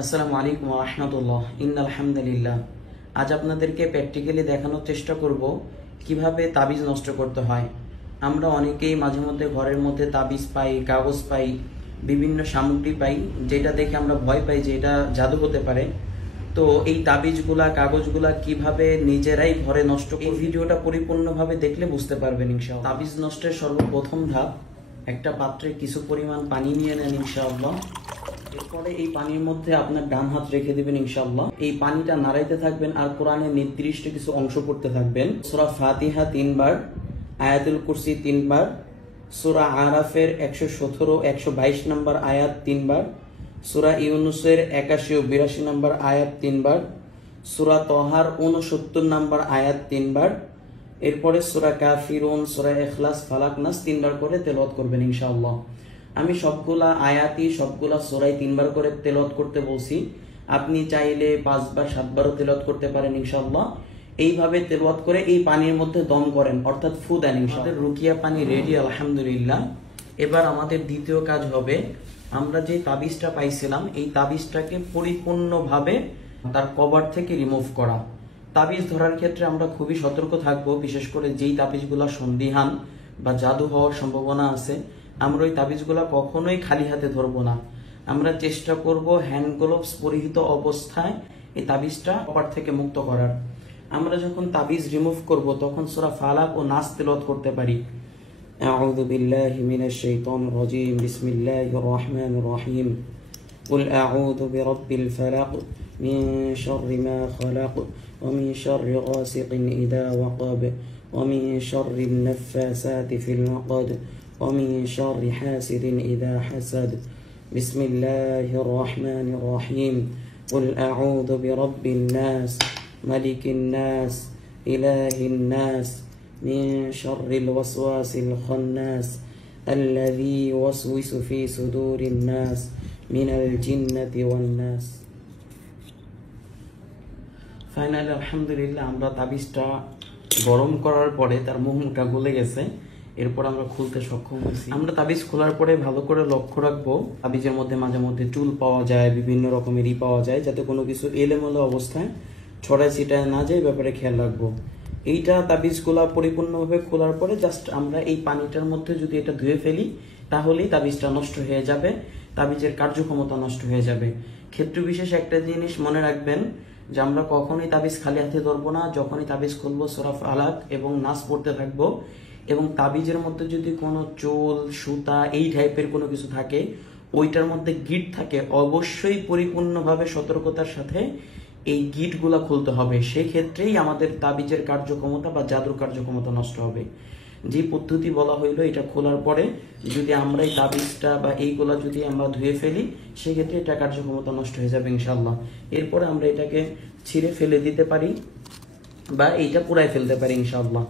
আসসালামু আলাইকুম ওয়া রাহমাতুল্লাহ। ইন্নাল হামদুলিল্লাহ। আজ আপনাদেরকে প্র্যাকটিক্যালি দেখানোর চেষ্টা করব কিভাবে তাবিজ নষ্ট করতে হয়। আমরা অনেকেই মাঝে মধ্যে ঘরের মধ্যে তাবিজ পাই, কাগজ পাই, বিভিন্ন সামগ্রী পাই, যেটা দেখে আমরা ভয় পাই যে এটা জাদু হতে পারে। তো এই তাবিজগুলা, কাগজগুলা কিভাবে নিজেরাই ঘরে নষ্ট করব, এই ভিডিওটা পরিপূর্ণভাবে দেখলে বুঝতে পারবেন ইনশাআল্লাহ। তাবিজ নষ্টের সর্বপ্রথম ধাপ, একটা পাত্রে কিছু পরিমাণ পানি নিয়ে নেন ইনশাআল্লাহ। এরপরে এই পানির মধ্যে আপনার ডান হাত রেখে দিবেন ইনশাআল্লাহ। এই পানিটা নাড়াইতে থাকবেন আর কোরআনের নির্দিষ্ট কিছু অংশ পড়তে থাকবেন। সূরা ফাতিহা 3 বার, আয়াতুল কুরসি 3 বার, সূরা আরাফের 117 122 নম্বর আয়াত 3 বার, সূরা ইউনুসের 81 ও 82 নম্বর আয়াত 3 বার, সূরা তহার 69 নম্বর আয়াত 3 বার, এরপরে সূরা কাফিরুন, সূরা ইখলাস, ফালাক, নাস 3 বার করে তেলাওয়াত করবেন ইনশাআল্লাহ। আমি সবগুলা আয়াতই, সবগুলা সূরাই 3 বার করে তেলাওয়াত করতে বলছি। আপনি চাইলে 5 বার 7 বারও তেলাওয়াত করতে পারেন ইনশাআল্লাহ। এইভাবে তেলাওয়াত করে এই পানির মধ্যে দম করেন, অর্থাৎ ফু দেন ইনশাআল্লাহ। রুকিয়া পানি রেডি আলহামদুলিল্লাহ। এবার আমাদের দ্বিতীয় কাজ হবে, আমরা যে তাবিজটা পাইছিলাম এই তাবিজটাকে পরিপূর্ণভাবে তার কভার থেকে রিমুভ করা। তাবিজ ধরার ক্ষেত্রে আমরা খুবই সতর্ক থাকব, বিশেষ করে যেই তাবিজগুলো সন্দিহান বা জাদু হওয়ার সম্ভাবনা আছে, আমরা ওই তাবিজগুলো কখনোই খালি হাতে ধরবো না। আমরা চেষ্টা করব হ্যান্ড গ্লোভস পরিহিত অবস্থায় এই তাবিজটা কভার থেকে মুক্ত করার। আমরা যখন তাবিজ রিমুভ করব তখন সূরা ফালাক ও নাস তেলাওয়াত করতে পারি। আউযু বিল্লাহি মিনাশ শাইতানির রাজীম, বিসমিল্লাহির রাহমানির রাহিম। কুল আউযু বিরাব্বিল ফালাক মিন শাররি মা খালাক ওয়া মিন শাররি গাসিকিন ইযা ওয়াকাব ওয়া মিন শাররিন নাফাসাতি ফিল উকদ ومن شر حاسد إذا حسد بسم الله الرحمن الرحيم قل أعوذ برب الناس ملك الناس إله الناس من شر الوسواس الخناس الذي يوسوس في صدور الناس من الجنة والناس। ফাইনালি আলহামদুলিল্লাহ আমরা তাবিজটা গরম করার পরে তার মুখটা গলে গেছে। এরপর আমরা খুলতে সক্ষম হয়েছি। আমরা তাবিজ খোলার পরে ভালো করে লক্ষ্য রাখবো, তাবিজের মধ্যে মাঝে মধ্যে চুল পাওয়া যায়, বিভিন্ন রকমের পাওয়া যায়, যাতে কোনো কিছু এলোমেলো অবস্থায় ছড়ায় ছিটায় না যায়, ব্যাপারে খেয়াল রাখবো। এইটা তাবিজ খোলা পরিপূর্ণভাবে খোলার পরে জাস্ট আমরা এই পানিটার মধ্যে যদি এটা ধুয়ে ফেলি তাহলেই তাবিজটা নষ্ট হয়ে যাবে, তাবিজের কার্যক্ষমতা নষ্ট হয়ে যাবে। ক্ষেত্র বিশেষ একটা জিনিস মনে রাখবেন যে আমরা কখনোই তাবিজ খালি হাতে ধরবো না। যখনই তাবিজ খুলবো সূরা ফালাক এবং নাস পড়তে থাকবো, এবং তাবিজের মধ্যে যদি কোনো চুল, সুতা এই টাইপের কোনো কিছু থাকে, ওইটার মধ্যে গিট থাকে, অবশ্যই পরিপূর্ণভাবে সতর্কতার সাথে এই গিটগুলা খুলতে হবে। সেই ক্ষেত্রেই আমাদের তাবিজের কার্যক্ষমতা বা জাদুর কার্যক্ষমতা নষ্ট হবে। যে পদ্ধতি বলা হইলো, এটা খোলার পরে যদি আমরা এই তাবিজটা বা এইগুলা যদি আমরা ধুয়ে ফেলি, সেক্ষেত্রে এটা কার্যক্ষমতা নষ্ট হয়ে যাবে ইনশাআল্লাহ। এরপরে আমরা এটাকে ছিঁড়ে ফেলে দিতে পারি বা এইটা পুরাই ফেলতে পারি ইনশাআল্লাহ।